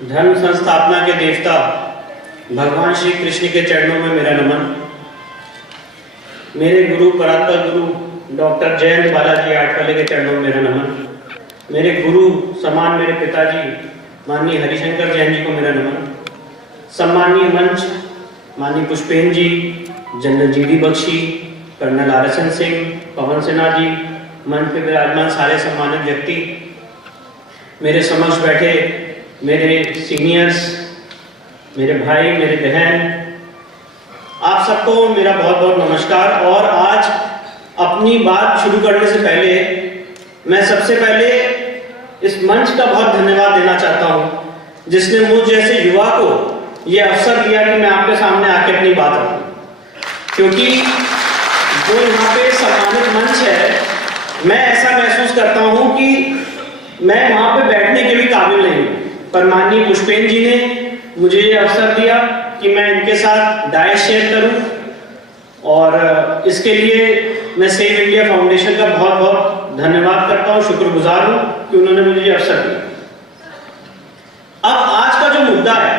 धर्म संस्थापना के देवता भगवान श्री कृष्ण के चरणों में मेरा नमन। मेरे गुरु परात्पर गुरु डॉक्टर जयंत बालाजी आठवले के चरणों में मेरा नमन। मेरे गुरु समान मेरे पिताजी माननीय हरिशंकर जैन जी को मेरा नमन। सम्मानीय मंच माननीय Pushpendra ji, general GD Bakshi, colonel RSN Singh, Pawan Sinha ji, मंच पे विराजमान सारे सम्मानित व्यक्ति, मेरे समक्ष बैठे मेरे सीनियर्स, मेरे भाई, मेरे बहन, आप सबको मेरा बहुत बहुत नमस्कार। और आज अपनी बात शुरू करने से पहले मैं सबसे पहले इस मंच का बहुत धन्यवाद देना चाहता हूं जिसने मुझ जैसे युवा को यह अवसर दिया कि मैं आपके सामने आके अपनी बात रखूं, क्योंकि जो यहाँ पे सम्मानित मंच है, मैं ऐसा महसूस करता हूं कि मैं वहां पे बैठने के भी काबिल नहीं हूं, पर माननीय पुष्पेंद्र जी ने मुझे ये अवसर दिया कि मैं इनके साथ डायस शेयर करूं। और इसके लिए मैं सेव इंडिया फाउंडेशन का बहुत बहुत धन्यवाद करता हूं, शुक्रगुजार हूं कि उन्होंने मुझे ये अवसर दिया। अब आज का जो मुद्दा है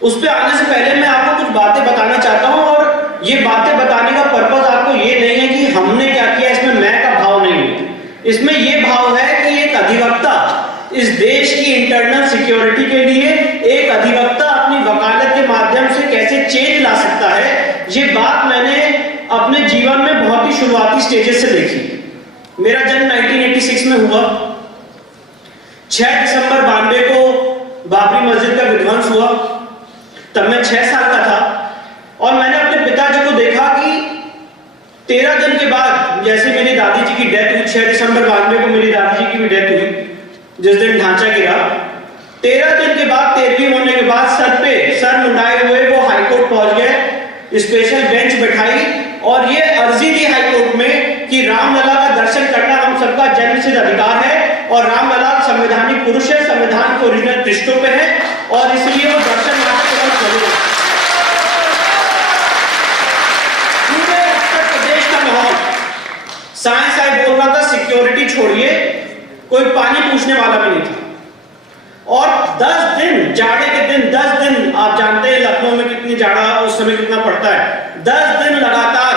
उस पर आने से पहले मैं आपको कुछ बातें बताना चाहता हूं, और ये बातें बताने का पर्पज आपको ये नहीं है कि हमने क्या किया, इसमें मैं का भाव नहीं है। इसमें ये भाव है कि एक अधिवक्ता इस देश की इंटरनल सिक्योरिटी के लिए एक अधिवक्ता अपनी वकालत के माध्यम से कैसे चेंज ला सकता है, ये बात मैंने अपने जीवन में बहुत ही शुरुआती स्टेजेस से देखी। मेरा जन्म 1986 में हुआ। 6 दिसंबर 92 को बाबरी मस्जिद का विध्वंस हुआ। तब मैं 6 साल का था और मैंने अपने पिताजी को देखा कि 13 दिन के बाद, जैसे मेरी दादी जी की डेथ हुई, 6 दिसंबर 92 को मेरी दादी जी की भी डेथ हुई जिस दिन ढांचा गिरा। 13 दिन के बाद, 13वीं होने के बाद सर मुंडाए हुए वो हाईकोर्ट पहुंच गए, स्पेशल बेंच बैठाई और ये अर्जी दी हाईकोर्ट में कि रामलला का दर्शन करना हम सबका जन्मसिद्ध अधिकार है और रामलला संवैधानिक पुरुष है, संविधान के ओरिजिनल पृष्ठों पे है और इसलिए वो दर्शन प्रदेश का माहौल। साइंस साहब बोल रहा था सिक्योरिटी छोड़िए, कोई पानी पूछने वाला भी नहीं था। और 10 दिन, जाड़े के दिन 10 दिन, आप जानते हैं लखनऊ में कितनी जाड़ा उस समय कितना पड़ता है, 10 दिन लगातार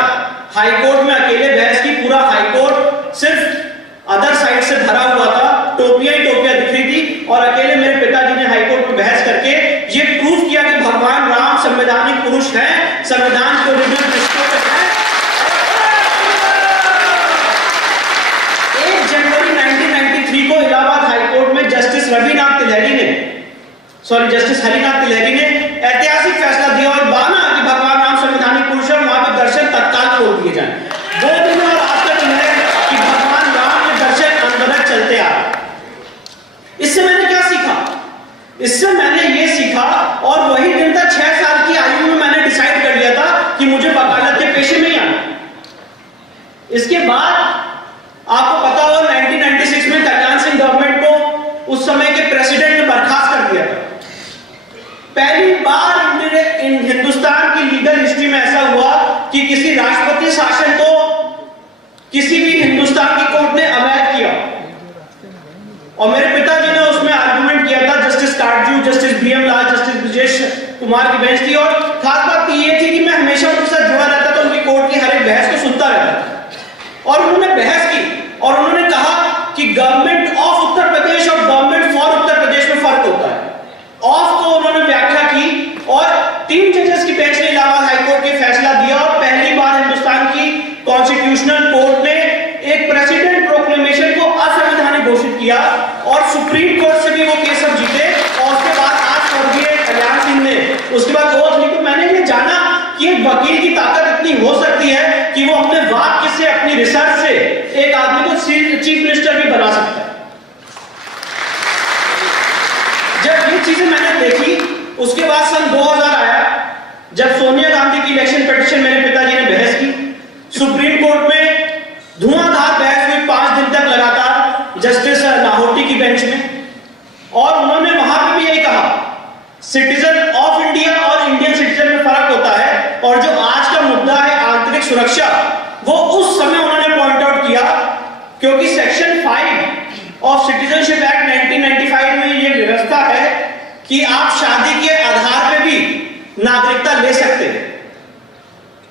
हाईकोर्ट में अकेले बहस की। पूरा हाईकोर्ट सिर्फ अदर साइड से भरा हुआ था, टोपियां ही टोपियां दिख रही थी और अकेले मेरे पिताजी ने हाईकोर्ट में बहस करके ये प्रूफ किया कि भगवान राम संवैधानिक पुरुष है, संविधान के ओरिजिनल पृष्ठों पे है। 1 जनवरी 1993 को इलाहाबाद हाईकोर्ट में जस्टिस जस्टिस हरिनाथ तिलहरी ने ऐतिहासिक फैसला दिया और माना कि भगवान राम संवैधानिक पुरुष है, वहां पे दर्शन तत्काल खोल दिए जाए। 2 दिन और आज का दिन है कि भगवान राम के दर्शन अनवरत चलते आ रहे। इससे मैंने क्या सीखा? इससे मैंने ये सीखा, और वही दिन था 6 साल की आयु में मैंने डिसाइड कर लिया था कि मुझे वकालत के पेशे में ही आना। इसके बाद आपको पता होगा 1996 में कल्याण सिंह गवर्नमेंट को उस समय के प्रेसिडेंट ने बर्खास्त कर दिया था। पहली बार हिंदुस्तान की लीगल हिस्ट्री में ऐसा हुआ कि किसी राष्ट्रपति शासन को किसी भी हिंदुस्तान की कोर्ट ने अवैध किया। और मेरे पिताजी ने उसमें आर्गुमेंट किया था, जस्टिस काटजू, जस्टिस बीएम लाल, जस्टिस ब्रजेश कुमार की बेंच थी। और खास बात ये थी कि मैं हमेशा उनके साथ जुड़ा रहता था, उनकी कोर्ट की हर एक बहस को सुनता रहता था। और उन्होंने बहस की और उन्होंने कहा कि गवर्नमेंट ऑफ उत्तर प्रदेश और गवर्नमेंट फॉर उत्तर प्रदेश में फर्क होता है। ऑफ को उन्होंने व्याख्या की और 3 जजेस की बेंच ने इलाहाबाद हाईकोर्ट के फैसला दिया और पहली बार हिंदुस्तान की कॉन्स्टिट्यूशनल कोर्ट ने एक प्रेसिडेंट प्रोक्लेमेशन को असंवैधानिक घोषित किया और सुप्रीम कोर्ट से भी वो केस अब जीते। और उसके बाद आज स्वर्गीय कल्याण सिंह ने उसके बाद ओथ ली। तो मैंने ये जाना कि एक वकील की ताकत इतनी हो सकती है कि वो अपने वाक्य से, अपनी रिसर्च से एक आदमी को चीफ मिनिस्टर भी बना सकता है। जब ये चीजें मैंने देखी, उसके बाद सन 2000 आया, जब सोनिया गांधी की इलेक्शन पिटीशन मेरे पिताजी ने बहस की। सुप्रीम कोर्ट में धुआंधार बहस हुई 5 दिन तक लगातार जस्टिस लाहौटी की बेंच में, और उन्होंने वहां पे भी यही कहा, सिटीजन ऑफ इंडिया और इंडियन सिटीजन में फर्क होता है। और जो आज का मुद्दा है आंतरिक सुरक्षा, वो उस समय उन्होंने पॉइंट आउट किया, क्योंकि सेक्शन 5 ऑफ सिटीजनशिप एक्ट 1995 में ये व्यवस्था है कि आप शादी के आधार पे भी नागरिकता ले सकते हैं।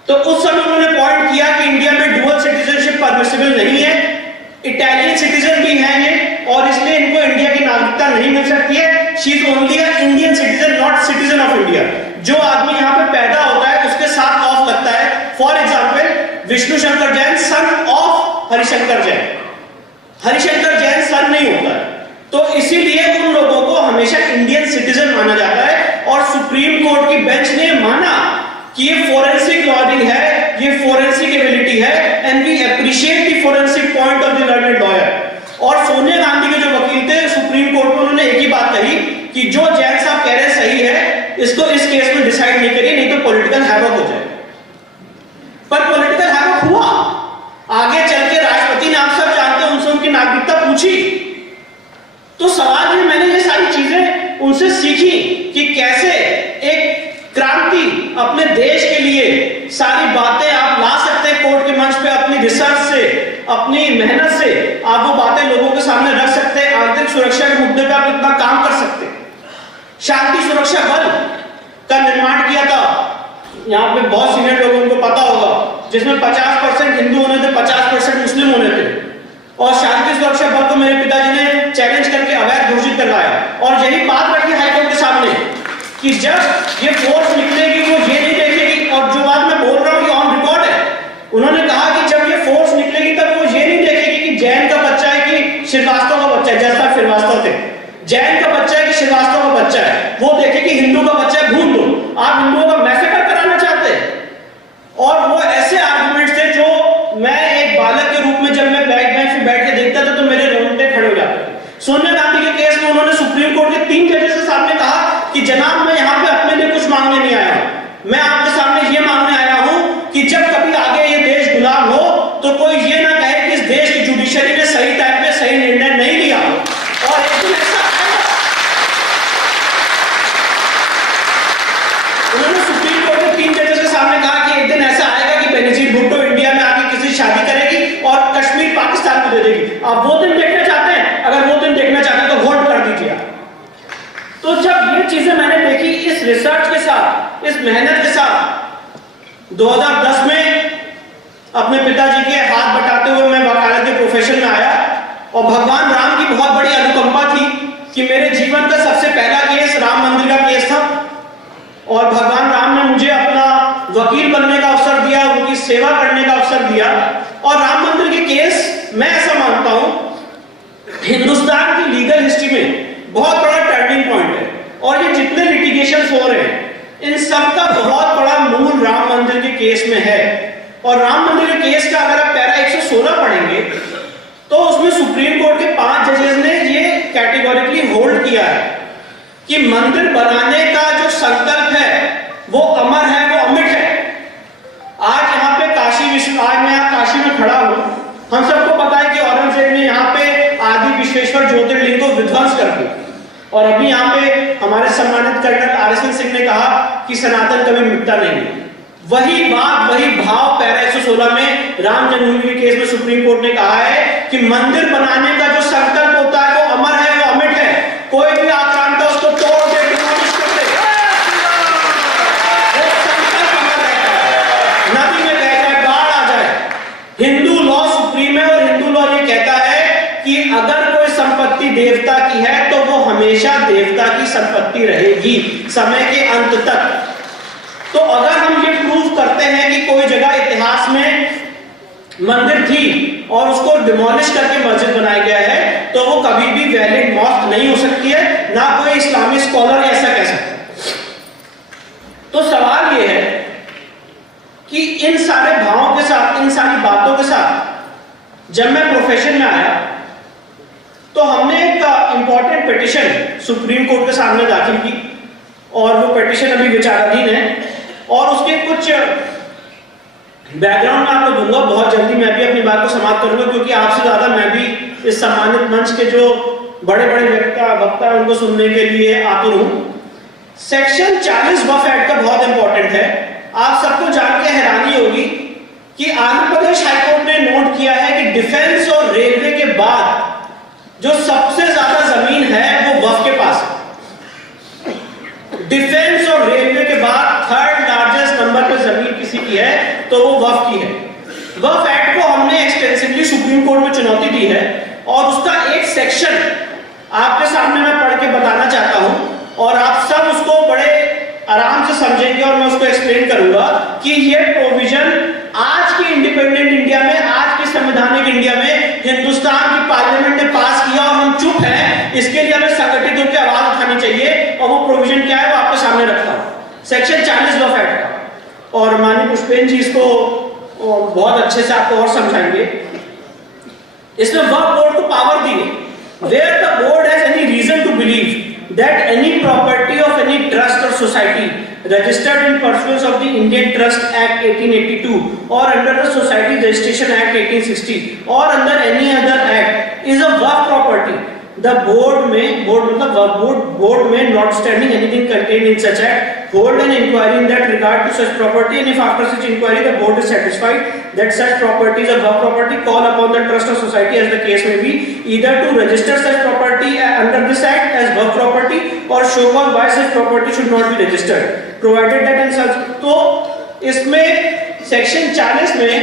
तो उस समय उन्होंने पॉइंट किया कि इंडिया में डुअल सिटीजनशिप परमिसिबल नहीं है, इटालियन सिटीजन भी हैं ये, और इसलिए इनको इंडिया की नागरिकता नहीं मिल सकती है। She is only a Indian citizen, not citizen of India. जो आदमी यहाँ पे पैदा होता है उसके साथ ऑफ लगता है। For example Vishnu Shankar Jain son of Harishankar Jain, Harishankar Jain son नहीं होता है। तो इसीलिए उन लोगों को हमेशा इंडियन सिटीजन माना जाता है। और सुप्रीम कोर्ट की बेंच ने माना कि ये फोरेंसिक लॉजिक है, ये फोरेंसिक एबिलिटी है, and we appreciate the forensic point of the learned lawyer. और सोनिया गांधी के जो वकील थे सुप्रीम कोर्ट में, उन्होंने एक ही बात कही कि जो जैन साहब कह रहे हैं सही है, इसको इस केस में डिसाइड नहीं करिए, नहीं तो पॉलिटिकल हैवक हो जाए। पर पॉलिटिकल हैवक हुआ। आगे चल के राष्ट्रपति ने, आप सब जानते हैं, उनसे उनकी नागरिकता पूछी। तो सवाल ये, मैंने ये सारी चीजें उनसे सीखी कि कैसे एक क्रांति अपने देश के लिए सारी बातें आप ला सकते हैं कोर्ट के मंच पे, अपनी रिसर्च से, अपनी मेहनत से आप वो बातें लोगों के सामने रख सकते हैं। आंतरिक सुरक्षा के मुद्दे पे आप इतना काम कर सकते हैं। शांति सुरक्षा बल का निर्माण किया था, यहाँ पे बहुत सीनियर लोगों को पता होगा, जिसमें 50% हिंदू होने थे, 50% मुस्लिम होने थे। और शांति सुरक्षा बल को मेरे पिताजी ने चैलेंज करके अवैध घोषित करवाया। और यही बात रखी हाईकोर्ट के सामने कि जब ये फोर्स निकलेगी वो ये नहीं देखेगी, और जो बात मैं बोल रहा हूँ ये ऑन रिकॉर्ड है, उन्होंने कहा कि जब ये फोर्स निकलेगी तब वो ये नहीं देखेगी कि जैन का बच्चा है कि श्रीवास्तव का बच्चा है, जैसा श्रीवास्तव थे, जैन का बच्चा है कि श्रीवास्तव का बच्चा है, वो देखेगी हिंदू का बच्चा है, भूल दो। आप हिंदुओं का मैसेकर कराना चाहते हैं। और वो ऐसे आर्गुमेंट्स थे जो मैं एक बालक के रूप में जब मैं बैक बेंच पे बैठ के देखता था तो मेरे रोंगटे खड़े हो जाते थे। सोनिया गांधी के केस में उन्होंने सुप्रीम कोर्ट के 3 जजेस के सामने कहा कि जनाब, मैं यहाँ पे अपने लिए कुछ मांगने नहीं आया हूं, मैं आपके सामने ये मांगने आया हूं कि जब कभी आगे ये देश गुलाम हो तो कोई ये ना कहे कि इस देश की जुडिशरी ने सही टाइम पे सही निर्णय नहीं लिया। और एक दिन ऐसा आएगा, उन्होंने सुप्रीम कोर्ट के 3 जजेस के सामने कहा कि एक दिन ऐसा आएगा कि बेनजीर भुट्टो इंडिया में आके किसी शादी करेगी और कश्मीर पाकिस्तान को दे देगी। आप वो दिन देखना चाहते हैं? अगर वो दिन देखना चाहते हैं तो वोट कर दीजिए। तो जब ये चीजें मैंने देखी इस रिसर्च के साथ, इस मेहनत के साथ, 2010 में अपने पिताजी के हाथ बटाते हुए मैं वकालत के प्रोफेशन में आया। और भगवान राम की बहुत बड़ी अनुकंपा थी कि मेरे जीवन का सबसे पहला केस राम मंदिर का केस था, और भगवान राम ने मुझे अपना वकील बनने का अवसर दिया, उनकी सेवा करने का अवसर दिया। और राम मंदिर के केस, मैं ऐसा मानता हूं, हिंदुस्तान की लीगल हिस्ट्री में बहुत बड़ा टर्निंग पॉइंट है। और ये जितने लिटिगेशंस हो रहे हैं, इन सब का बहुत बड़ा मूल राम मंदिर के केस में है। और राम मंदिर के केस का अगर आप पैरा 116 पढ़ेंगे तो उसमें सुप्रीम कोर्ट के 5 जजेस ने ये कैटेगोरिकली होल्ड किया है कि मंदिर बनाने का जो संकल्प है वो अमर है, वो अमिट है। आज यहाँ पे आज मैं यहाँ काशी में खड़ा हूं, हम सबको पता है कि औरंगजेब ने यहाँ पे आदि विश्वेश्वर ज्योतिर्लिंग को विध्वंस कर दिया। और अभी यहाँ पे हमारे सम्मानित कर्नल RSN सिंह ने कहा कि सनातन कभी मिटता नहीं। वही बात, वही भाव पैरा 116 में राम जन्मभूमि के केस में सुप्रीम कोर्ट ने कहा है कि मंदिर बनाने का जो संकल्प होता है वो अमर है, वो अमिट है। कोई भी आक्रांता उसको तोड़ दे, डिमोलिश कर दे, वो संकल्प अमर रहता है। नदी में बह जाए, बाढ़ आ जाए, हिंदू लॉ सुप्रीम है। और हिंदू लॉ ये कहता है कि अगर कोई संपत्ति देवता की है तो वो हमेशा देवता की संपत्ति रहेगी समय के अंत तक। तो अगर हम ये प्रूव करते हैं कि कोई जगह इतिहास में मंदिर थी और उसको डिमोलिश करके मस्जिद बनाया गया है, तो वो कभी भी वैलिड मॉस्क नहीं हो सकती है, ना कोई इस्लामी स्कॉलर ऐसा कह सकता है। तो सवाल ये है कि इन सारे भावों के साथ, इन सारी बातों के साथ जब मैं प्रोफेशन में आया तो हमने एक इंपॉर्टेंट पिटीशन सुप्रीम कोर्ट के सामने दाखिल की। और वो पिटीशन अभी विचाराधीन है। और उसके कुछ बैकग्राउंड में आपको दूंगा, बहुत जल्दी मैं भी अपनी बात को समाप्त करूंगा, क्योंकि आपसे ज्यादा मैं भी इस सम्मानित मंच के जो बड़े बड़े वक्ता हैं उनको सुनने के लिए आतुर हूं। सेक्शन 40 वक्फ एक्ट का बहुत इंपॉर्टेंट है। आप सबको जान के हैरानी होगी कि आंध्र प्रदेश हाईकोर्ट ने नोट किया है कि डिफेंस और रेलवे के बाद जो सबसे ज्यादा जमीन है वो वक्फ के पास है। की है तो वो वक्फ की है। वक्फ एक्ट को हमने एक्सटेंसिवली सुप्रीम कोर्ट में चुनौती दी है और उसका एक सेक्शन आपके सामने मैं पढ़ के बताना चाहता हूं और आप सब उसको बड़े आराम से समझेंगे और मैं उसको एक्सप्लेन करूंगा कि ये प्रोविजन आज की इंडिपेंडेंट इंडिया में, आज की संवैधानिक इंडिया में हिंदुस्तान की पार्लियामेंट ने पास किया और हम चुप हैं, इसके लिए हमें संगठित होकर आवाज उठानी चाहिए। और वो प्रोविजन क्या है वो आपके सामने रखता हूं, सेक्शन 40 वक्फ एक्ट का। और माननीय पुष्पेन जी इसको बहुत अच्छे से आपको और समझाएंगे। इसमें वक्फ बोर्ड को पावर दी है, where the board has any reason to believe that any property of any trust or society registered in pursuance of the Indian Trust Act 1882 or under the Society Registration Act 1860 or under any other act is a Waqf property, the board may notwithstanding anything contained in such act hold an inquiry in that regard to such property, and if after such inquiry the board is satisfied that such property is a Waqf property, call upon the trust or society as the case may be either to register such property under this act as Waqf property or show cause why such property should not be registered provided that in such। तो इसमें section 40 में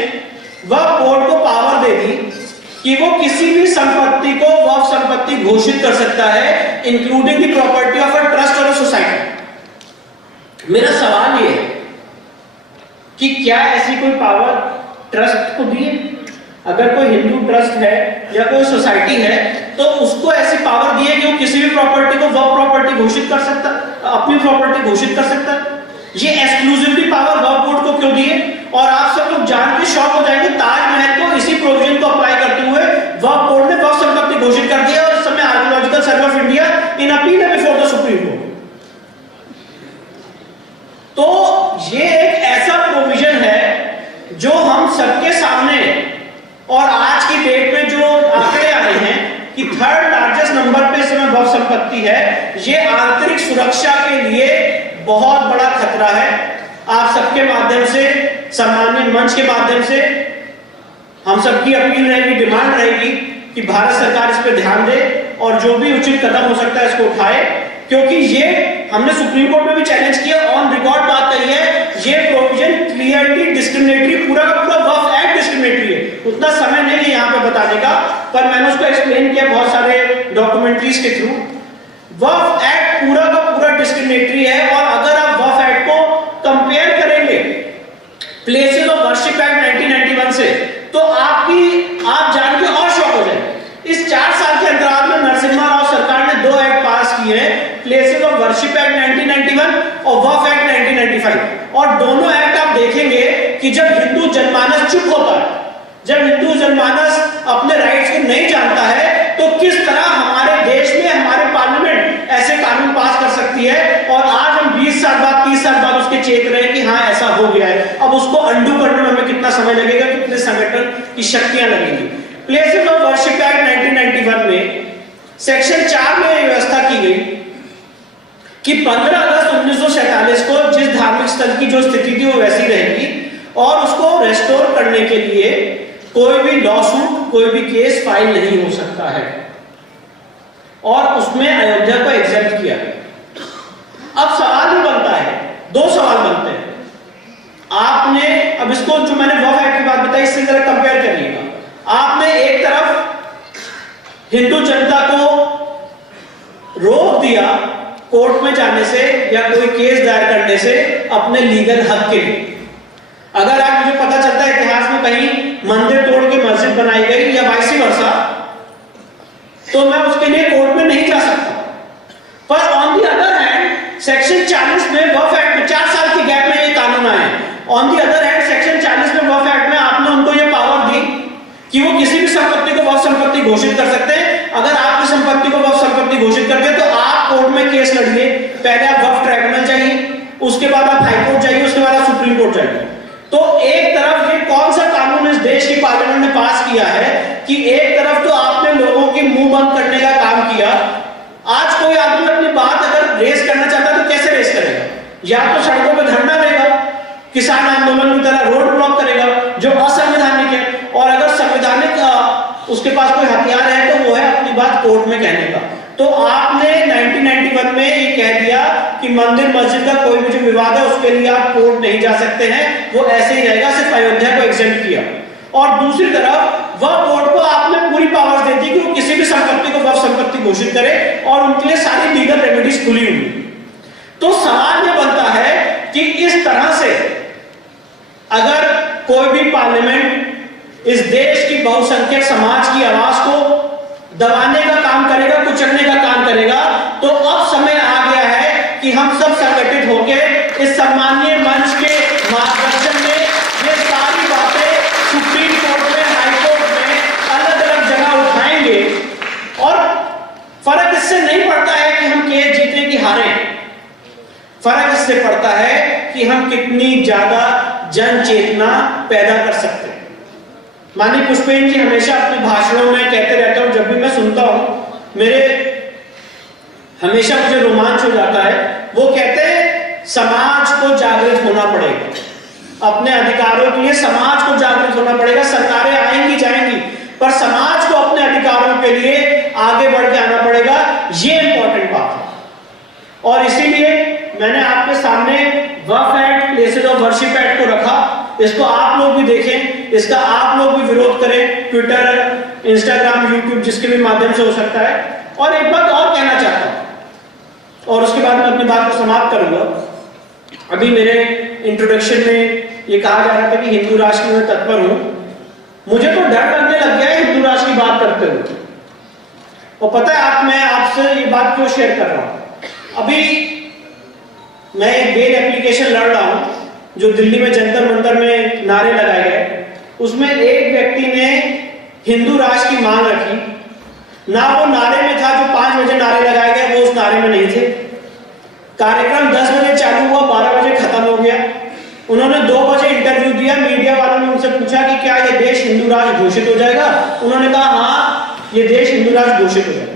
वक्फ board को power दे दी कि वो किसी भी संपत्ति को वक्फ संपत्ति घोषित कर सकता है, including the property of a trust और सोसाइटी। मेरा सवाल ये है कि क्या ऐसी कोई पावर ट्रस्ट को दी है? अगर कोई हिंदू ट्रस्ट है या कोई सोसाइटी है तो उसको ऐसी पावर दी है कि वो किसी भी प्रॉपर्टी को वक्फ प्रॉपर्टी घोषित कर सकता, अपनी प्रॉपर्टी घोषित कर सकता है। ये एक्सक्लूसिवली पावर वक्फ बोर्ड को क्यों दी है? और आप सब लोग जान के शॉक हो जाएंगे, ताजमहल को इसी प्रोविजन को अप्लाई करते हुए वक्फ बोर्ड ने वक्फ संपत्ति घोषित कर दिया और इस समय archaeological survey of India in appeal है बिफोर द सुप्रीम कोर्ट। तो ये एक ऐसा प्रोविजन है जो हम सबके सामने और आज की डेट में जो आंकड़े आ रहे हैं कि थर्ड लार्जेस्ट नंबर पे इस समय वक्फ संपत्ति है, ये आंतरिक सुरक्षा के लिए बहुत बड़ा खतरा है। आप सबके माध्यम से, सम्मानीय मंच के माध्यम से हम सबकी अपील रहेगी, डिमांड रहेगी कि भारत सरकार इस पे ध्यान दे और जो भी उचित कदम हो सकता है इसको उठाए, क्योंकि ये हमने सुप्रीम कोर्ट में भी चैलेंज किया, ऑन रिकॉर्ड बात कही है, ये प्रोविजन क्लियरली डिस्क्रिमिनेटरी, पूरा का पूरा वक्फ एक्ट डिस्क्रिमिनेटरी है। उतना समय नहीं है यहाँ पे बताने का, पर मैंने उसको एक्सप्लेन किया बहुत सारे डॉक्यूमेंट्रीज के थ्रू। वक्फ एक्ट पूरा का पूरा डिस्क्रिमिनेटरी है और अगर आप वक्फ एक्ट को कंपेयर करेंगे प्लेसेस ऑफ वर्शिप एक्ट 1991 से तो आप जान के और शॉक हो जाएंगे। इस 4 साल के अंतराल में नरसिम्हा राव सरकार ने 2 एक्ट पास किए हैं, प्लेसेस ऑफ वर्शिप एक्ट 1991 और वक्फ एक्ट 1995। और दोनों एक्ट आप देखेंगे कि जब हिंदू जनमानस चुप होता है, जब हिंदू जनमानस अपने राइट्स को नहीं जानता है, तो किस तरह हमारे देश में हमारे पार्लियामेंट ऐसे कानून पास कर सकती है। और आज हम 20 साल बाद 30 साल बाद उसके चेक रहे हैं कि हाँ ऐसा हो गया है। अब उसको अंडू करने में हमें कितना समय लगेगा, कितने संगठन की शक्तियां लगेंगी। प्लेसेस ऑफ वर्शिप एक्ट 1991 में सेक्शन 4 में व्यवस्था की गई कि 15 अगस्त 1947 को जिस धार्मिक स्थल की जो स्थिति थी वो वैसी रहेगी और उसको रेस्टोर करने के लिए कोई भी लॉ सूट, कोई भी केस फाइल नहीं हो सकता है और उसमें अयोध्या को एग्जेम्प्ट किया। अब सवाल ही बनता है, 2 सवाल बनते हैं। आपने अब इसको जो मैंने वक्फ एक्ट की बात बताई इससे जरा कंपेयर करिएगा। आपने एक तरफ हिंदू जनता को रोक दिया कोर्ट में जाने से या कोई केस दायर करने से अपने लीगल हक के लिए। अगर आप मुझे पता चलता है इतिहास में कहीं मंदिर तोड़ के मस्जिद बनाई गई या वाइस वर्सा, तो मैं उसके लिए कोर्ट में नहीं जा सकता। पर on the other hand section 40 में वक्फ एक्ट में 4 साल के गैप में ये कानून आए। On the other hand section 40 में वक्फ एक्ट में आपने उनको ये पावर दी कि वो किसी भी संपत्ति को वक्फ संपत्ति घोषित कर सकते हैं। अगर आपकी संपत्ति को वक्फ संपत्ति घोषित करते हैं तो आप कोर्ट में केस लड़िए। पहले आप वक्फ ट्राइब्यूनल जाइए, उसके बाद आप हाई कोर्ट जाइए, उसके बाद आप सुप्रीम कोर्ट जाइए। तो एक तरफ ये कौन सा कानून इस देश की पार्लियामेंट ने पास किया है कि एक तरफ तो आपने लोगों की मुंह बंद करने का काम किया। आज कोई आदमी अपनी बात अगर रेस करना चाहता है तो कैसे रेस करेगा? या तो सड़कों पे धरना देगा, किसान आंदोलन की तरह रोड ब्लॉक करेगा जो असंवैधानिक है, और अगर संवैधानिक उसके पास कोई हथियार है तो वो है अपनी बात कोर्ट में कहने का। तो आपने 1991 में ये कह दिया कि मंदिर मस्जिद का कोई भी जो विवाद है उसके लिए आप कोर्ट नहीं जा सकते हैं, वो ऐसे ही रहेगा, सिर्फ अयोध्या को एग्जेम्प्ट किया। और दूसरी तरफ वह कोर्ट को आपने पूरी पावर्स दे दी कि वो किसी भी संपत्ति को वक्फ संपत्ति घोषित करे और उनके लिए सारी लीगल रेमेडीज खुली हुई। तो सवाल यह बनता है कि इस तरह से अगर कोई भी पार्लियामेंट इस देश की बहुसंख्यक समाज की आवाज को दबाने का काम करेगा, कुचलने का काम करेगा, तो अब समय आ गया है कि हम सब संगठित होकर इस सम्मानीय मंच के मार्गदर्शन में ये सारी बातें सुप्रीम कोर्ट में, हाई कोर्ट में, अलग अलग जगह उठाएंगे। और फर्क इससे नहीं पड़ता है कि हम केस जीते कि हारे, फर्क इससे पड़ता है कि हम कितनी ज्यादा जन चेतना पैदा कर सकते हैं। माननीय पुष्पेंद्र जी हमेशा अपने भाषणों में कहते रहते हैं, जब भी मैं सुनता हूं मेरे हमेशा मुझे रोमांच हो जाता है। वो कहते हैं समाज को जागृत होना पड़ेगा, अपने अधिकारों के लिए समाज को जागृत होना पड़ेगा। सरकारें आएंगी जाएंगी, पर समाज को अपने अधिकारों के लिए आगे बढ़ के आना पड़ेगा, ये इंपॉर्टेंट बात है। और इसीलिए मैंने आपके सामने Waqf act, places of worship act को रखा। इसको आप लोग भी देखें, इसका आप लोग भी विरोध करें, ट्विटर, इंस्टाग्राम, यूट्यूब, जिसके भी माध्यम से हो सकता है। और एक बात और कहना चाहता हूं और उसके बाद मैं अपनी बात को समाप्त करूंगा। अभी मेरे इंट्रोडक्शन में ये कहा जा रहा था कि हिंदू राष्ट्र में तत्पर हूं। मुझे तो डर लगने लग गया है हिंदू राष्ट्र की बात करते हुए। और पता है मैं आपसे ये बात क्यों शेयर कर रहा हूं? अभी मैं एक बेल एप्लीकेशन लड़ रहा हूं जो दिल्ली में जंतर मंतर में नारे लगाए गए। उसमें एक व्यक्ति ने हिंदू राष्ट्र की मांग रखी, ना वो नारे में था जो 5 बजे नारे लगाए गए, वो उस नारे में नहीं थे। कार्यक्रम 10 बजे चालू हुआ, 12 बजे खत्म हो गया। उन्होंने 2 बजे इंटरव्यू दिया, मीडिया वालों ने उनसे पूछा कि क्या ये देश हिंदू राष्ट्र घोषित हो जाएगा? उन्होंने कहा हाँ, ये देश हिंदू राष्ट्र घोषित हो जाएगा।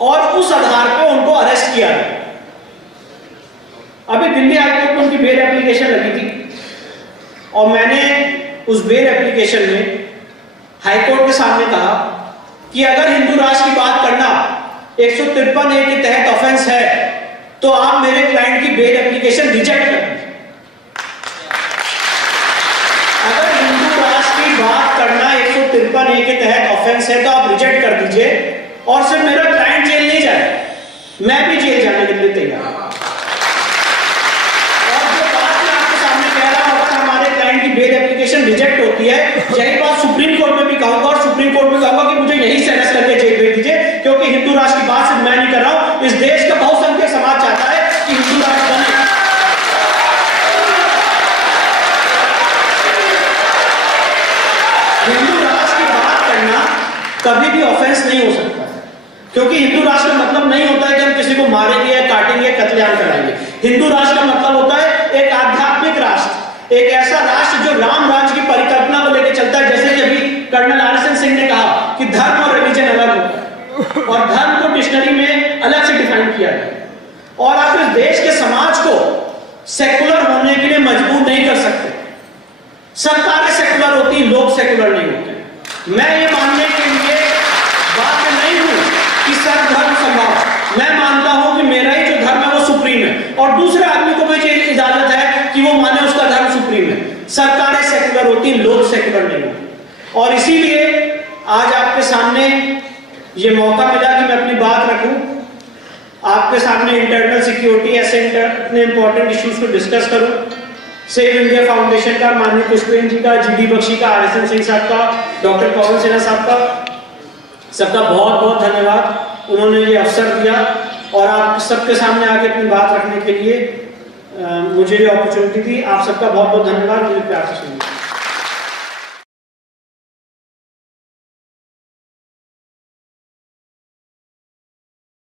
और उस आधार पर उनको अरेस्ट किया गया। अभी दिल्ली हाईकोर्ट में उनकी बेल एप्लीकेशन लगी थी और मैंने उस बेल एप्लीकेशन में हाईकोर्ट के सामने कहा कि अगर हिंदू राष्ट्र की बात करना 153A के तहत ऑफेंस है तो आप मेरे क्लाइंट की बेल एप्लीकेशन रिजेक्ट कर दीजिए। अगर हिंदू राष्ट्र की बात करना 153A के तहत ऑफेंस है तो आप रिजेक्ट कर दीजिए और सिर्फ मेरा क्लाइंट जेल नहीं जाए, मैं भी जेल जाने के लिए तैयार हूं। की बेल एप्लीकेशन रिजेक्ट होती है, यही बात सुप्रीम कोर्ट में भी कहूंगा और सुप्रीम कोर्ट में कहूंगा कि मुझे यही सेंटेंस करके जेल भेज दीजिए, क्योंकि हिंदू राष्ट्र की बात सिर्फ मैं नहीं कर रहा हूं, इस देश का बहुसंख्यक समाज चाहता है कि हिंदू राष्ट्र बने। हिंदू राष्ट्र की बात करना कभी भी ऑफेंस नहीं हो सकता, क्योंकि हिंदू राष्ट्र का मतलब नहीं होता है कि हम किसी को मारेंगे या काटेंगे, कत्लेआम कराएंगे। हिंदू राष्ट्र का मतलब होता है एक आध्यात्मिक राष्ट्र, एक ऐसा राष्ट्र जो राम राज्य की परिकल्पना को लेकर चलता है। जैसे कि अभी कर्नल आर.एस. सिंह ने कहा कि धर्म और रिलीजन अलग होता है और धर्म को डिक्शनरी में अलग से डिफाइन किया गया। और आप इस देश के समाज को सेकुलर होने के लिए मजबूर नहीं कर सकते। सरकारें सेकुलर होती, लोग सेकुलर नहीं होते। मैं ये मानने के लिए बात नहीं हूं कि सर्वधर्म संभाव। मैं मानता हूं कि मेरा ही जो धर्म है वो सुप्रीम है और दूसरे आदमी को भी इजाजत है कि वो माने उसका धर्म सुप्रीम है। सरकारें सेकुलर होती, लोग सेकुलर नहीं होते। और इसीलिए आज आपके सामने ये मौका मिला कि मैं अपनी बात रखूं, आपके सामने इंटरनल सिक्योरिटी ऐसे इतने इंपॉर्टेंट इश्यूज को डिस्कस करूं। सेव इंडिया फाउंडेशन का, माननीय पुष्पेंद्र जी का, जी.डी. बख्शी का, आर.एस. सिंह साहब का, डॉक्टर पवन सिन्हा साहब का, सबका बहुत बहुत धन्यवाद। उन्होंने ये अवसर दिया और आप सबके सामने आके अपनी बात रखने के लिए मुझे ये अपॉर्चुनिटी दी। आप सबका बहुत बहुत धन्यवाद। मुझे प्यार से सुनिए।